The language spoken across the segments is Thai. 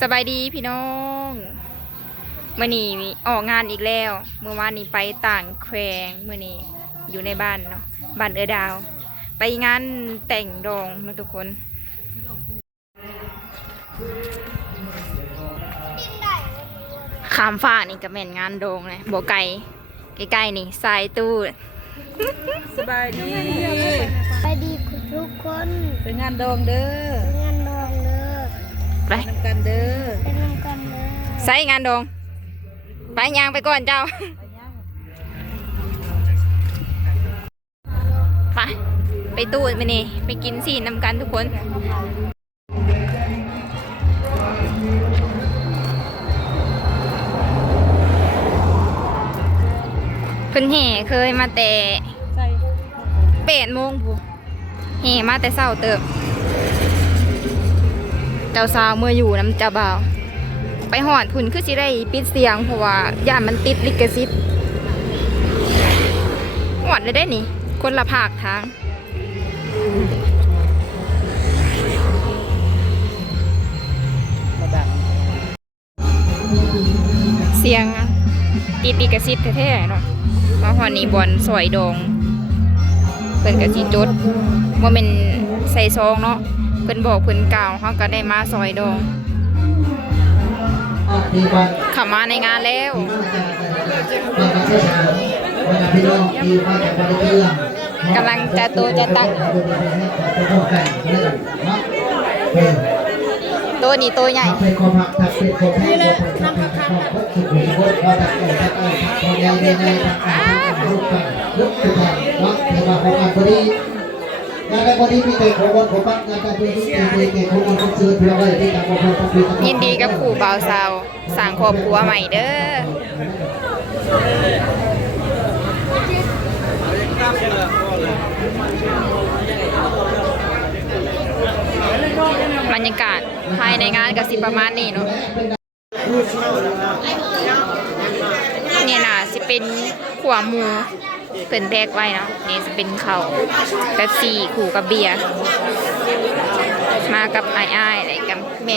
สบายดีพี่น้องมื่อนี้ออกงานอีกแล้วเมื่อวานนี้ไปต่างแควงมื่อนี้อยู่ในบ้านเนาะบ้านดาวไปงานแต่งดองนะทุกคนขามฟ้านี่ก็แม่นงานดองเลยบ่ไกลใกล้ๆนี่ทรายตู้สบายดีไปดีคุณทุกคนเป็นงานดองเด้อเป็นงานดองเด้อไปนำกันเด้อเป็นนำกันเด้อใส่งานดองไปยางไปก่อนเจ้าไปตู้ไปนี่ไปกินสินำกันทุกคนเพิ่นแห่เคยมาแต่8 โมงผู้แห่มาแต่เช้าเติบเจ้าสาวเมื่ออยู่น้ำเจ้าบ่าวไปหอดพุ่นคือสิได้ปิดเสียงเพราะว่าย่านมันติดลิขสิทธิ์หอดเลยได้นี่คนละภาคทางเสียงติดลิขสิทธิ์แท้ๆเนาะมาหอดนี่บอลสวยดองเพิ่นกับจีจดว่าเป็นใส่ซองเนาะเพิ่นบอกเพิ่นกล่าวเขาก็ได้มาซอยดองขับมาในงานแล้วกำลังจะโตจะตักตัวนี้ตัวใหญ่ยินดีกับผู้บ่าวสาวสร้างครอบครัวใหม่เด้อบรรยากาศภายในงานก็สิประมาณนี้เนาะนี่น่ะสิเป็นขัวหมูเกินแบกไว้เนาะนี่จะเป็นเขาแป๊บซี่ขู่กับเบียร์มากับอ้ายๆอะไรกับแม่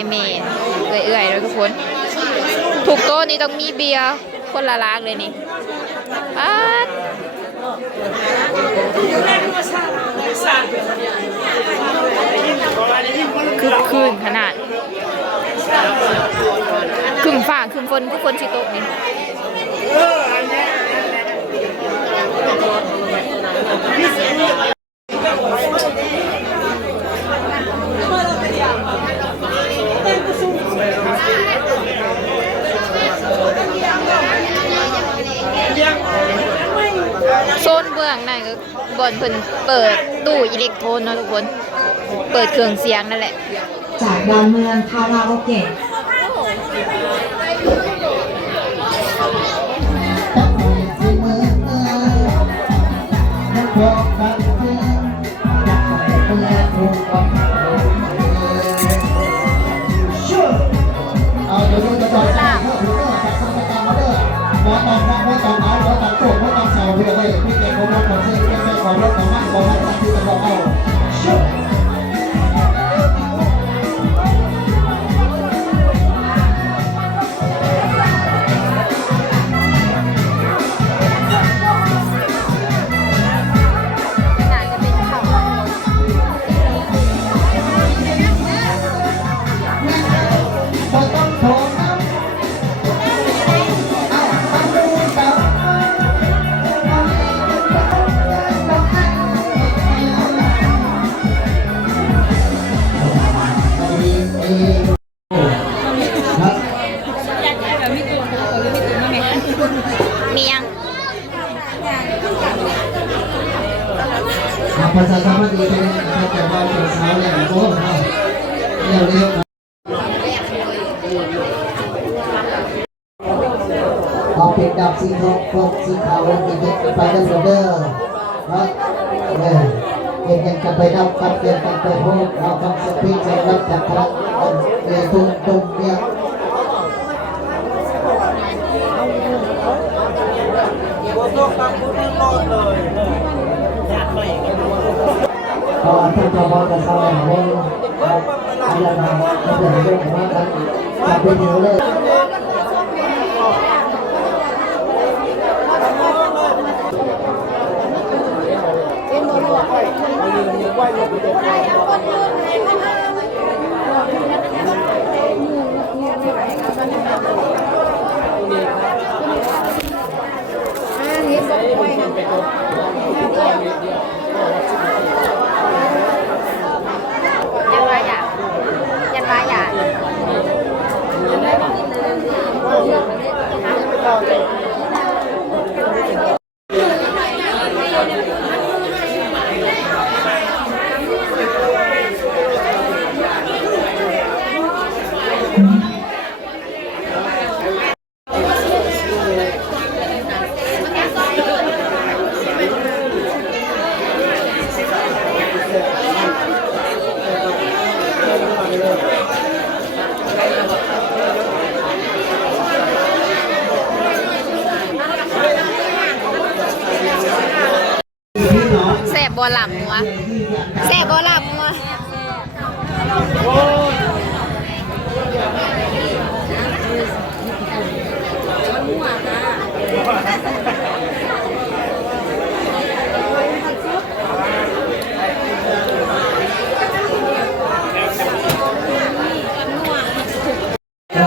ๆเอื่อยๆแล้วทุกคนถูกโต๊ะนี้ต้องมีเบียร์คนละลากเลยนี่คือคืนขนาดคืนฝ่าคืนฝนทุกคนชิโต๊ะนี่โซนเบื้องนั่นก็บอนเพิ่นเปิดตู้อิเล็กโทรนเนาะทุกคนเปิดเครื่องเสียงนั่นแหละจากดอนเมืองคาราโอเกะมียังภาษาสามัญดีเป็นภาษาบ้านภาษาแหล่งโอ้เร็วเอาเป็ดดับสีทองพวกสีขาวมีเด็กไปดับเดอร์นะเห็นกันไปดับกันเปลี่ยนกันไปโหดเราทำสปริงใส่รับจากพระตุ้มเนี่ยพอท่านจะบอกจะสอนให้ แล้วมาก็เดี๋ยวเรื่องของว่ากันจับเป็นเหนียวเลยยันวายายันวายาแซ่บบ่หลับวะแซ่บบ่หลับวะ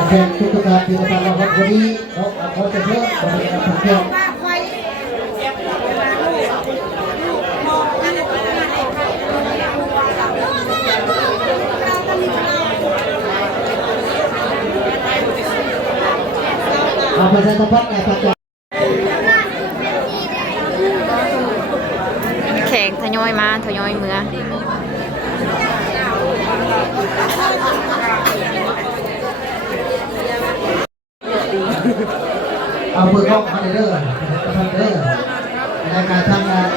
แข่งตุ๊กตาตุ๊กตาเราคนนี้เขาจะเพิ่มบริการเพิ่มเอาไปใส่กระเพาะในปัจจุบันแข่งทยอยมาทยอยเมื่อเอาเพื่อเข้ามาในเรื่องทำเรื่องในการทำงาน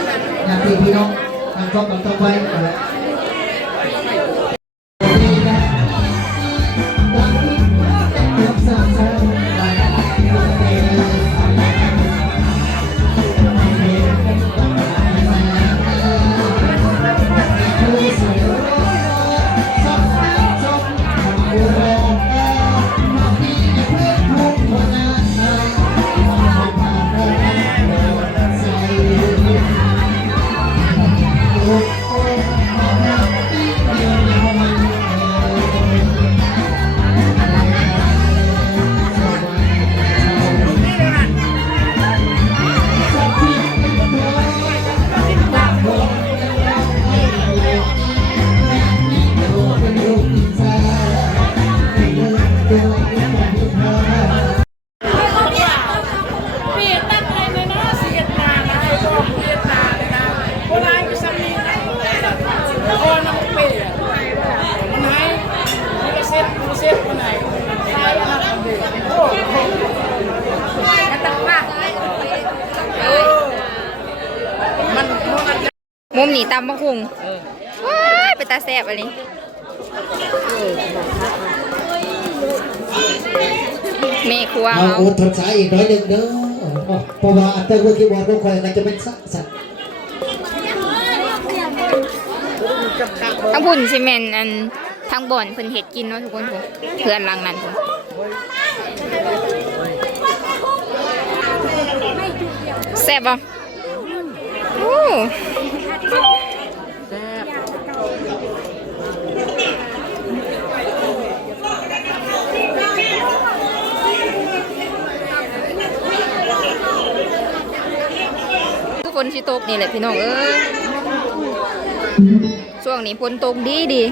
อย่างที่พี่น้องทำต้องไว้มุมหนีตำมะคุงว้ายไปตาแซ่บอะไรเมฆครัว เอา เขา อุดทนสายอีกน้อยหนึ่งเด้อเพราะว่าอัตราวุฒิวัตรคอยกันจะเป็นสัตว์ ทั้งพุ่นซีเมนต์อันทั้งบ่อนเพิ่นเห็ดกินเนาะทุกคนผมเพื่อนหลังนั้นผมแซ่บบ่โอ้ทุกคนสิตกนี่แหละพี่น้องเอ้ยช่วงนี้ฝนตกดีดี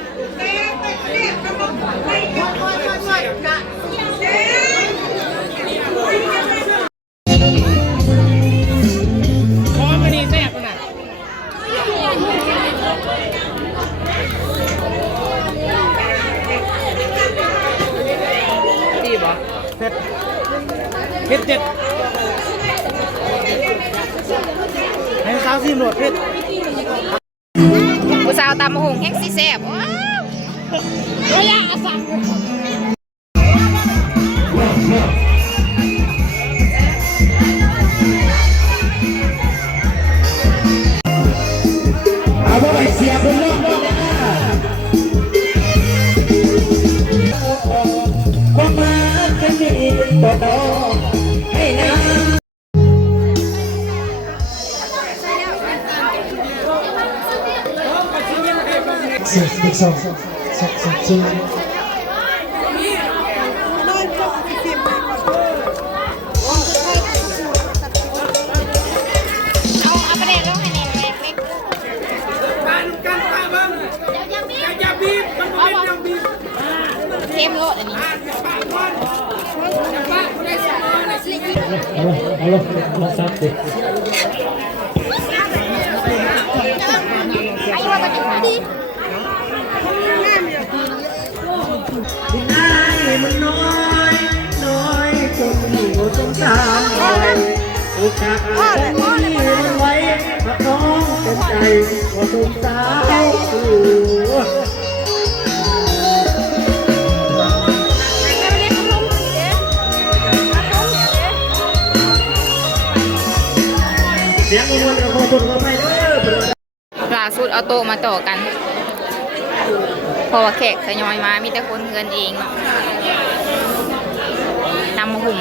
เผ็ดเจ็ดให้สาวซีหนวดเผ็ด ผู้สาวตำมะฮงแห้งสีแซ่บว้าวเอาไปเสียบนรอบๆนะ ให้นะสิบสองจริง เอาประเด็นลงให้เนี่ยเล็กเข้มโลดอันนี้ มาซับดิ อายุว่าก็จะดี ได้มันน้อยจนหิวสงสารโอกาสของนี่มันไว้พระน้องเป็นใจว่าสงสารเสียงมวลขอคนขอไปเด้อ ล่าสุดเอาโต๊ะมาต่อกันเพราะว่าแขกทยอยมามีแต่คนเงินเองเนาะนำมาหุ่ม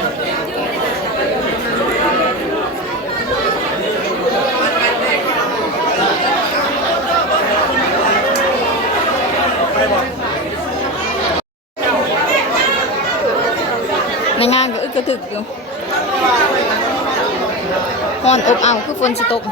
ในงานก็อึกกระถึกอยู่ฮ้อนอบอ้าวคือฝนสิตก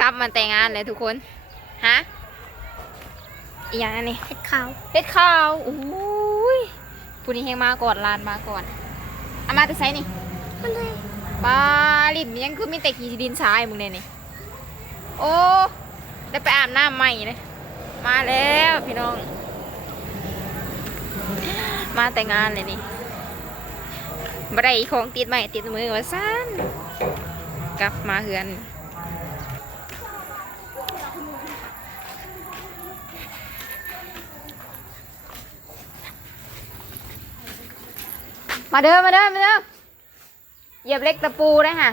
กลับมาแต่งงานเลยทุกคนฮะอีกอย่างอันนี้ เห็ดขาว เฮ็ดข้าวโอ้ยผู้นี้แหงมาก่อนลานมาก่อนเอามาแต่ไซนี่ มันเลย ปลาลิมยังคือมีแต่ขี้ดินทรายมึงเนี่ยนี่โอ้ได้ไปอาบน้ำใหม่เลยมาแล้วพี่น้อง มาแต่งงานเลยนี่บ่ได้ของติดใหม่ติดมือว่าสั้นกลับมาเฮือนมาเด้อเหยียบเล็กตะปูได้ค่ะ